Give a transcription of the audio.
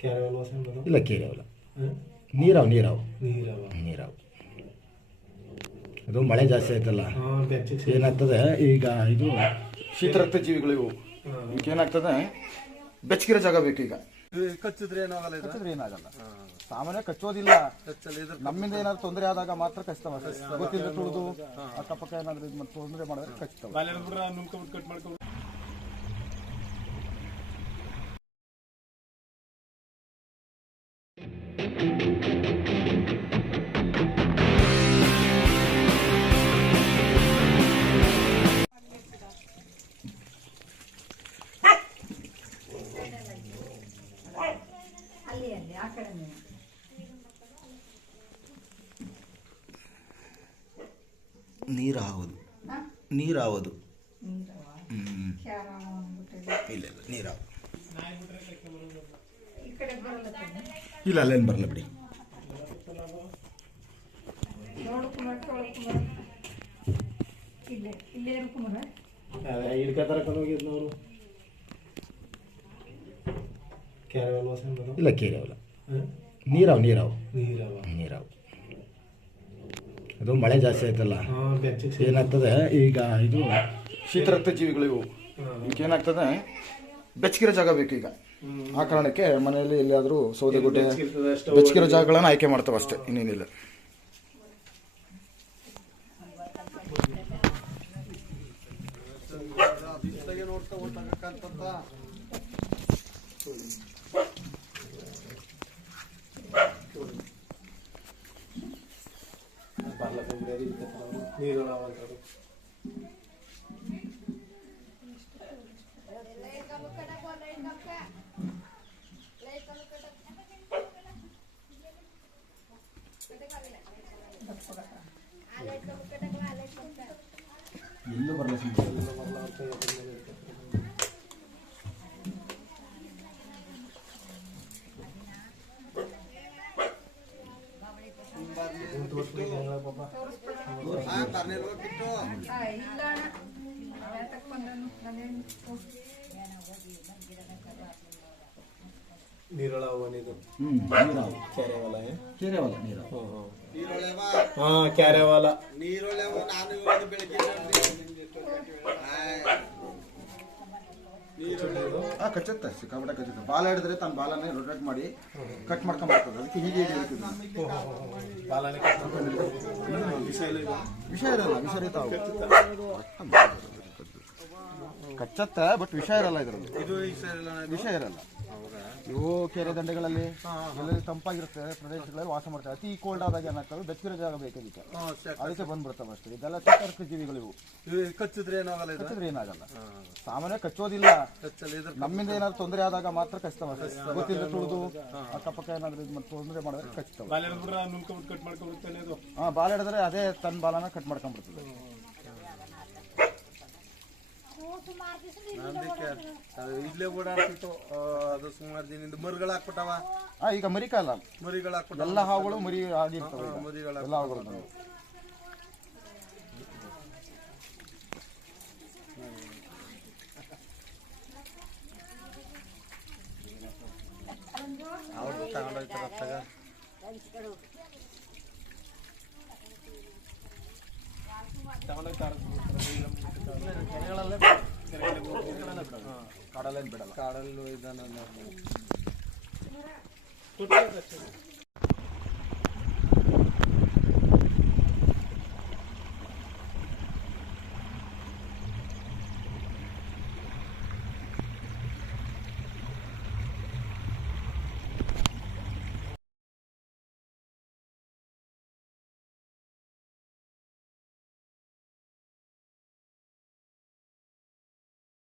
ಕ್ಯಾರವಲ್ ವಾಸನೆ ಬರೋ ಇಲ್ಲ ಕೇರವಲ್ಲ ನೀರಾವ್ ನೀರಾವ್. ನೀರವ. ನೀರಾವ್. ಅದು ಮಳೆ ಜಾಸ್ತಿ ಆಯ್ತಲ್ಲ? ಏನಾಗ್ತದೆ? ಈಗ ಇದು ಶೀತರಕ್ತ ಜೀವಿಗಳು ಇವು ಏನಾಗ್ತದೆ ಬೆಚ್ಚಗಿರೋ ಜಾಗ ಬೇಕು ಈಗ. ಕಚ್ಚಿದ್ರೆ ಏನಾಗಲ್ಲ ಇದು? ಕಚ್ಚಿದ್ರೆ ಏನಾಗಲ್ಲ. ಸಾಮಾನ್ಯ ಕಚ್ಚೋದಿಲ್ಲ. ಕಚ್ಚಲ್ಲ ಇದ್ರ ನಮ್ಮಿಂದ ಏನಾದ್ರು ತೊಂದರೆ ಆದಾಗ ಮಾತ್ರ ಕಚ್ತವ. ಗೊತ್ತಿಲ್ಲ ತುಳಿದು ಅಕ್ಕಪಕ್ಕ ಏನಾದ್ರು ಇದು ತೊಂದರೆ ಮಾಡಿದ್ರೆ ಕಚ್ತವ. ನೀರು ಹಾವುದು. ನೀರು ಹಾವುದು. ಇಲ್ಲ ಇಲ್ಲ ನೀರು ಹಾವು. ಇಲ್ಲ ಅಲ್ಲೇನು ಬರಲ್ಲ ಬಿಡಿ. ಇಲ್ಲ ಕೇರವಲ್ಲ ನೀರಾವ್ ನೀರಾವ್. ನೀರಾವ ನೀರಾವ್. ಅದು ಮಳೆ ಜಾಸ್ತಿ ಆಯ್ತಲ್ಲ. ಏನಾಗ್ತದೆ? ಈಗ ಇದು ಶೀತರಕ್ತ ಜೀವಿಗಳಿವು ಇವು ಏನಾಗ್ತದೆ ಬೆಚ್ಚಗಿರೋ ಜಾಗ ಬೇಕು ಈಗ. ಆ ಕಾರಣಕ್ಕೆ ಮನೆಯಲ್ಲಿ ಎಲ್ಲಿಯಾದರೂ ಸೌದೆಗುಡ್ಡೆ ಬೆಚ್ಚಗಿರೋ ಜಾಗಗಳನ್ನು ಆಯ್ಕೆ ಮಾಡ್ತಾವೆ ಅಷ್ಟೇ ಇನ್ನೇನಿಲ್ಲ. ನೋಡ್ತಾ ಹೋಗ್ತಕ್ಕಂಥ ಬಾರ್ಲ ಬಂದ್ರೆ ನೀರವ ಅಂತಾರೆ ಎಲ್ಲೂ ಬರಲ್ಲ ಬಿಟ್ಟು ಆ, ಇಲ್ಲ ಅಣ್ಣ ಯಾತಕ್ ಬಂದನು ನಾನೇನು ನೀರಳವ ಇದು ಹ್ಞೂ ನೀರಾವ್ ಕ್ಯಾರವಲ ಕೇರವಲ್ಲ ನೀರಾವ್ ನೀರೊಳೆವ ಹಾ ಕ್ಯಾರವಲ ನೀರೊಳೆವ ನಾನು ಇವತ್ತು ಬೆಳಿಗ್ಗೆ ಆ ಕಚ್ಚುತ್ತೆ ಸಿಕ್ಕಾಪಟ್ಟೆ ಕಚ್ಚುತ್ತೆ. ಬಾಲ ಹಿಡಿದ್ರೆ ತನ್ನ ಬಾಲನೇ ರೊಟೇಟ್ ಮಾಡಿ ಕಟ್ ಮಾಡ್ಕೊಂಡ್ಬರ್ತದೆ ಅದಕ್ಕೆ ಹೀಗೆ ವಿಷ ಇರಲ್ಲ ವಿಷ ಇರ್ತಾವ ಕಚ್ಚತ್ತ ಬಟ್ ವಿಷ ಇರಲ್ಲ ಇದರಲ್ಲಿ. ವಿಷ ಇರಲ್ಲ. ಇವು ಕೆರೆ ದಂಡೆಗಳಲ್ಲಿ ಎಲ್ಲೆಲ್ಲಿ ತಂಪಾಗಿರುತ್ತೆ ಪ್ರದೇಶಗಳಲ್ಲಿ ವಾಸ ಮಾಡ್ತಾರೆ. ಅತಿ ಕೋಲ್ಡ್ ಆದಾಗ ಏನಾಗ್ತವೆ ಬೆಚ್ಚಗಿರೋ ಜಾಗ ಬೇಕು ಇದಕ್ಕೆ ಅದಕ್ಕೆ ಬಂದ್ಬಿಡ್ತವೆ ಅಷ್ಟೇ. ಇದೆಲ್ಲ ಚಿಕ್ಕ ಜೀವಿಗಳು ಇವು ಇದು ಕಚ್ಚಿದ್ರೆ ಏನಾಗಲ್ಲ ಇದು? ಕಚ್ಚಿದ್ರೆ ಏನಾಗಲ್ಲ. ಸಾಮಾನ್ಯ ಕಚ್ಚೋದಿಲ್ಲ. ನಮ್ಮಿಂದ ಏನಾದ್ರು ತೊಂದರೆ ಆದಾಗ ಮಾತ್ರ ಕಚ್ತಾವ ಗೊತ್ತಿಲ್ಲ ತುಳಿದು ಅಕ್ಕಪಕ್ಕ ಏನಾದ್ರು ಇದು ತೊಂದರೆ ಮಾಡಿದ್ರೆ ಕಚ್ತಾವ. ಹಾ ಬಾಲ್ ಹಿಡಿದ್ರೆ ಅದೇ ತನ್ನ ಬಾಲನ ಕಟ್ ಮಾಡ್ಕೊಂಡ್ಬಿಡ್ತದೆ. ಅದು ಇಲ್ಲೇ ಓಡಾಡ್ತಿತ್ತು ಆ, ಅದು ಸುಮಾರು ದಿನದಿಂದ ಮರಿಗಳು ಹಾಕ್ಬಿಟ್ಟವ. ಆ ಈಗ ಮರಿ ಕಾಲ ಮರಿಗಳು ಹಾಕ್ಬಿಟ್ಟವ. ಎಲ್ಲ ಹಾವುಗಳು ಮರಿ ಆಗಿರ್ತವೆ ಈಗ. ಮರಿಗಳ ಎಲ್ಲ ಹಾವುಗಳು ಬಂದವು. ಅವ್ರು ತಗೊಂಡೋಗ್ತಾರ ಅತ್ತಾಗ? ಕೆರೆಗಳಲ್ಲೇ ಬಿಡೋದು. ಕಾಡಲ್ಲೇನ್ ಬಿಡಲ್ಲ ಕಾಡಲ್ಲೂ ಇದ್ದಾನ ತುಟ್ಟಿ